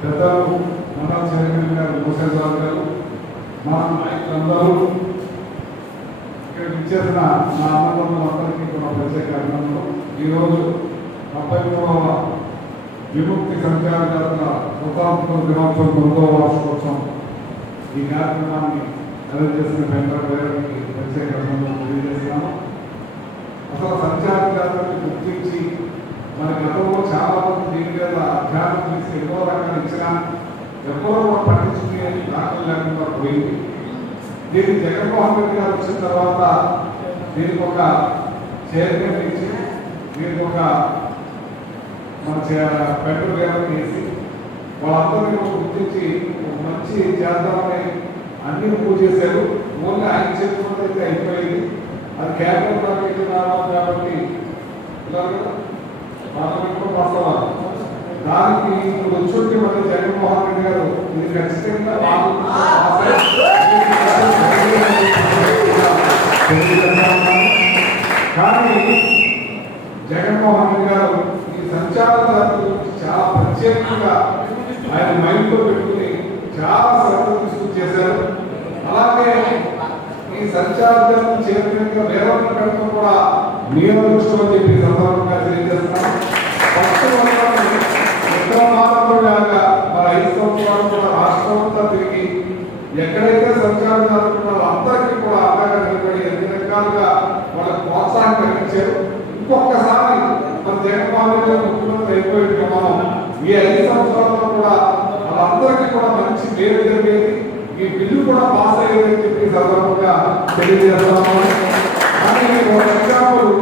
పెద్దలు మండల చైర్మన్ గారు మోసేశ్వర గారు మా నాయకులందరూ ఇక్కడ ఇచ్చేసిన నా అన్నదమ్ములందరికీ కూడా ప్రత్యేక అభినందనలు. ఈరోజు డెబ్బై మూడవ విముక్తి సంచార జాతర స్వతంత్ర దినోత్సవం తొమ్మిదవ వార్షికోత్సవం ఈ కార్యక్రమాన్ని అరేంజ్ చేసిన వెంకట గారికి ప్రత్యేక అభినందనలు అసలు సంచార జాతరని గుర్తించి మన గతంలో చాలా మంది దీని మీద అధ్యానం చేసి ఎన్నో రకాలు ఇచ్చినా ఎవరో కూడా పట్టించుకునే దాఖలు లేకుండా పోయింది. దీన్ని జగన్మోహన్ రెడ్డి గారు వచ్చిన తర్వాత దీనికి ఒక చైర్మన్ ఇచ్చి దీనికి ఒక మన పెట్రోల్ గారు చేసి వాళ్ళందరినీ గుర్తించి మంచి చేద్దామని అన్ని పూజ చేశారు. ఓన్లీ ఆయన చేతుల్లో అయితే అయిపోయింది. అది కేంద్రం కాబట్టి ఇలా కదా? పార్లమెంట్లో పాస్ అవ్వాలి దానికి ఇప్పుడు వచ్చి మన జగన్మోహన్ రెడ్డి గారు ఇది ఖచ్చితంగా పార్లమెంట్ కానీ జగన్మోహన్ రెడ్డి గారు ఈ సంచార జాతుల చాలా ప్రత్యేకంగా ఆయన మైండ్లో పెట్టుకుని చాలా శ్రద్ధ తీసుకుని చేశారు అలాగే ఈ సంచార జాతులు చేరినట్టుగా వేరొక పెట్టడం కూడా నియోజకం చెప్పి ఈ సందర్భంగా తెలియజేస్తున్నాం ఫస్ట్ మనం ఉత్తర మాత్రమే మన ఐదు సంవత్సరాలు కూడా రాష్ట్రం అంతా తిరిగి ఎక్కడైతే సంచారం జరుగుతున్నారో అందరికీ కూడా అండగా నిలబడి అన్ని రకాలుగా వాళ్ళకి ప్రోత్సాహం కలిగించారు ఇంకొకసారి మన జగన్మోహన్ రెడ్డి ముఖ్యమంత్రి అయిపోయి మనం ఈ ఐదు సంవత్సరాల్లో కూడా వాళ్ళందరికీ కూడా మంచి పేరు జరిగేది. ఈ బిల్లు కూడా పాస్ అయ్యేదని చెప్పి సందర్భంగా తెలియజేస్తున్నాము. కానీ ఎగ్జాంపుల్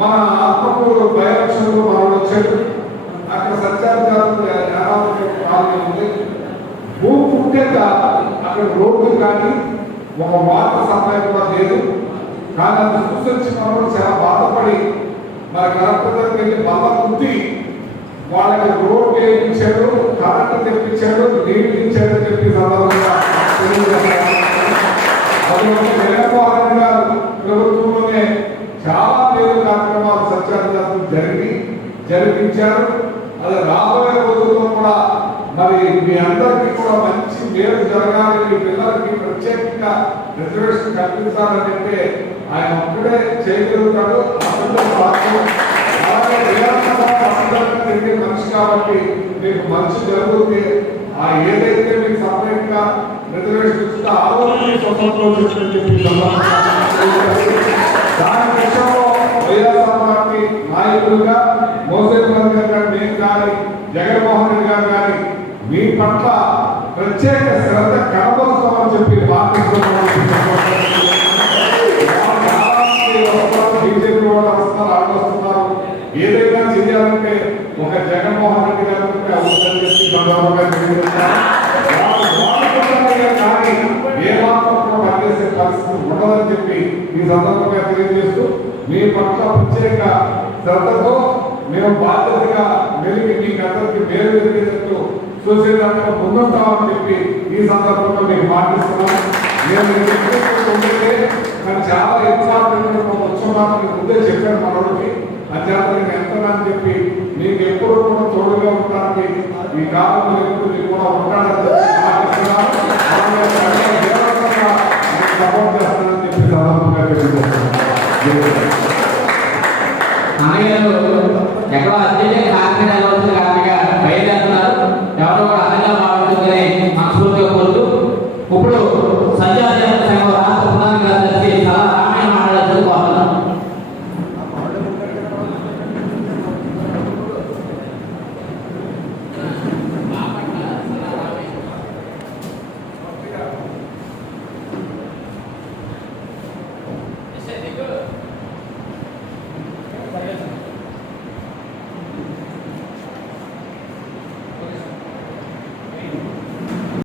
మన ఆత్మకూరు బయలక్షణలు మనం వచ్చాడు అక్కడ సత్యాధికారులు ఉంది ముఖ్యంగా అక్కడ రోడ్లు కానీ ఒక వాటర్ సప్లై కూడా లేదు. కానీ అది చూసొచ్చి మనం చాలా బాధపడి మన కలెక్టర్ దగ్గరికి వెళ్ళి బల్ల కుట్టి వాళ్ళకి రోడ్డు వేయించాడు కరెంట్ తెప్పించాడు నీళ్ళు ఇచ్చాడు అని చెప్పి సందర్భంగా జగన్మోహన్ గారు ప్రభుత్వంలోనే చాలా పేరు కార్యక్రమాలు సంచార జరిగి జరిపించారు. అది రాబోయే రోజుల్లో కూడా మరి మీ అందరికీ కూడా మంచి మేలు జరగాలి. మీ పిల్లలకి ప్రత్యేకంగా రిజర్వేషన్ కల్పించాలని అంటే ఆయన ఒక్కడే చేయగలుగుతాడు. తిరిగే మనిషి కాబట్టి మీకు మంచి జరుగుతుంది. ఆ ఏదైతే మీకు సపరేట్గా రిజర్వేషన్ ఇస్తుందో ఆ రోజు స్వతంత్రం వచ్చిందని చెప్పి దాని విషయంలో వైఎస్ఆర్ పార్టీ నాయకులుగా మోసేశ్వర్ గారు కానీ మేము కానీ జగన్మోహన్ రెడ్డి గారు కానీ మీ పట్ల ప్రత్యేక శ్రద్ధ కనబరుస్తామని చెప్పి బీజేపీ వాళ్ళు వస్తున్నారు వస్తున్నారు ఏదైనా చేయాలంటే ఒక జగన్మోహన్ రెడ్డి గారు చెప్పి సందర్భంగా కానీ ఏ మాత్రం పనిచేసే పరిస్థితి ఉండదని చెప్పి ఈ సందర్భంగా తెలియజేస్తూ మీ పట్ల ప్రత్యేక శ్రద్ధతో మేము బాధ్యతగా మెలిగి మీకు అందరికీ మేలు జరిగేటట్టు చూసేదాంట్లో ముందుంటామని చెప్పి ఈ సందర్భంలో మీకు మాటిస్తున్నాం నేను చెప్పేస్తుంటే నాకు చాలా ఇంపార్టెంట్ ఉత్సవాలు మీకు ముందే చెప్పాను మనోడికి అధ్యాత్మిక ఎంతనని చెప్పి మీకు ఎప్పుడు కూడా తోడుగా ఉండడానికి ఈ కాలంలో ఎప్పుడు మీకు కూడా ఉంటాడని సపోర్ట్ చేస్తానని చెప్పి సందర్భంగా తెలియజేస్తున్నాను.